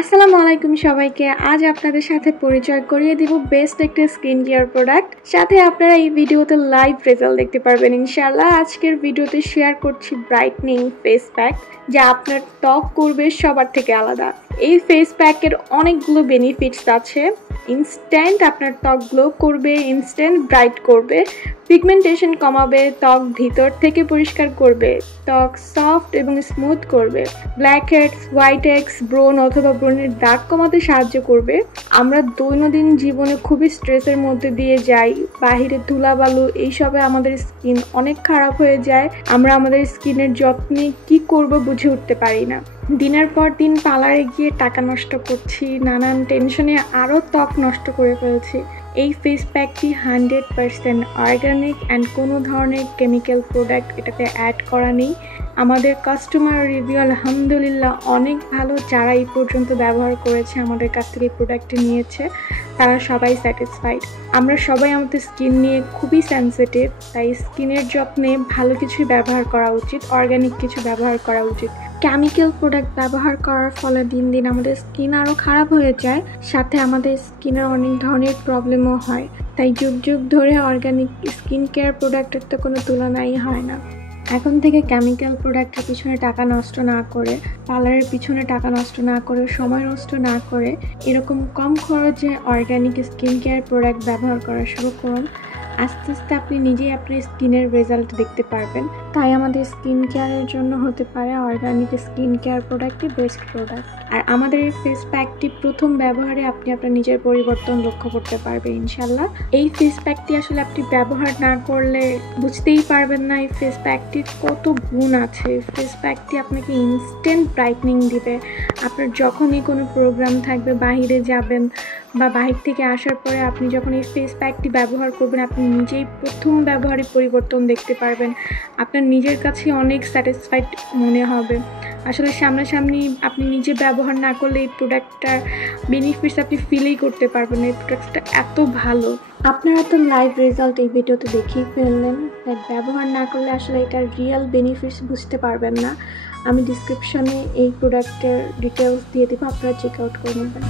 আসসালামু আলাইকুম সবাইকে। আজ আপনাদের সাথে পরিচয় করিয়ে দিব বেস্ট একটা স্কিন কেয়ার প্রোডাক্ট। সাথে আপনারা এই ভিডিওতে লাইভ রেজাল্ট দেখতে পারবেন ইনশাআল্লাহ। আজকের ভিডিওতে শেয়ার করছি ব্রাইটনিং ফেস প্যাক, যা আপনার ত্বক করবে সবার থেকে আলাদা। এই ফেস প্যাকের অনেকগুলো বেনিফিটস আছে। ইনস্ট্যান্ট আপনার ত্বক গ্লো করবে, ইনস্ট্যান্ট ব্রাইট করবে, পিগমেন্টেশন কমাবে, ত্বক ভিতর থেকে পরিষ্কার করবে, ত্বক সফট এবং স্মুথ করবে, ব্ল্যাক হেডস, হোয়াইট হেডস, ব্রোন অথবা ব্রণের দাগ কমাতে সাহায্য করবে। আমরা দৈনন্দিন জীবনে খুবই স্ট্রেসের মধ্যে দিয়ে যাই, বাহিরে ধুলাবালু এইসবে আমাদের স্কিন অনেক খারাপ হয়ে যায়। আমরা আমাদের স্কিনের যত্নে কি করব বুঝে উঠতে পারি না। দিনের পর দিন পার্লারে গিয়ে টাকা নষ্ট করছি, নানান টেনশনে আরও ত্বক নষ্ট করে ফেলছি। এই ফেস প্যাকটি 100% অর্গানিক অ্যান্ড কোনো ধরনের কেমিক্যাল প্রোডাক্ট এটাতে অ্যাড করা নেই। আমাদের কাস্টমার রিভিউ আলহামদুলিল্লাহ অনেক ভালো। যারা এই পর্যন্ত ব্যবহার করেছে, আমাদের কাছ থেকে এই প্রোডাক্টটি নিয়েছে, তারা সবাই স্যাটিসফাইড। আমরা সবাই আমাদের স্কিন নিয়ে খুবই সেনসিটিভ, তাই স্কিনের যত্নে ভালো কিছুই ব্যবহার করা উচিত, অর্গানিক কিছু ব্যবহার করা উচিত। কেমিক্যাল প্রোডাক্ট ব্যবহার করার ফলে দিন দিন আমাদের স্কিন আরও খারাপ হয়ে যায়, সাথে আমাদের স্কিনের অনেক ধরনের প্রবলেমও হয়। তাই যুগ যুগ ধরে অর্গানিক স্কিন কেয়ার প্রোডাক্টের তো কোনো তুলনাই হয় না। এখন থেকে কেমিক্যাল প্রোডাক্টের পিছনে টাকা নষ্ট না করে, পার্লারের পিছনে টাকা নষ্ট না করে, সময় নষ্ট না করে এরকম কম খরচে অর্গানিক স্কিন কেয়ার প্রোডাক্ট ব্যবহার করা শুরু করুন। আস্তে আস্তে আপনি নিজেই আপনার স্কিনের রেজাল্ট দেখতে পারবেন। তাই আমাদের স্কিন কেয়ারের জন্য হতে পারে অর্গানিক স্কিন কেয়ার প্রোডাক্টই বেস্ট প্রোডাক্ট। আর আমাদের এই ফেস প্যাকটি প্রথম ব্যবহারে আপনি আপনার নিজের পরিবর্তন লক্ষ্য করতে পারবেন ইনশাল্লাহ। এই ফেস প্যাকটি আসলে আপনি ব্যবহার না করলে বুঝতেই পারবেন না এই ফেস প্যাকটির কত গুণ আছে। ফেস প্যাকটি আপনাকে ইনস্ট্যান্ট ব্রাইটনিং দিবে। আপনার যখনই কোনো প্রোগ্রাম থাকবে, বাহিরে যাবেন বা বাহির থেকে আসার পরে আপনি যখন এই ফেস প্যাকটি ব্যবহার করবেন, আপনি নিজেই প্রথম ব্যবহারে পরিবর্তন দেখতে পারবেন। আপনার নিজের কাছে অনেক স্যাটিসফাইড মনে হবে। আসলে সামনাসামনি আপনি নিজে ব্যবহার না করলে এই প্রোডাক্টটার বেনিফিটস আপনি ফিলই করতে পারবেন না। এই প্রোডাক্টটা এত ভালো। আপনারা তো লাইভ রেজাল্ট এই ভিডিওতে দেখিয়ে ফেললেন, তাই ব্যবহার না করলে আসলে এটার রিয়েল বেনিফিটস বুঝতে পারবেন না। আমি ডিসক্রিপশনে এই প্রোডাক্টের ডিটেলস দিয়ে দেবো, আপনারা চেক আউট করে নেবেন।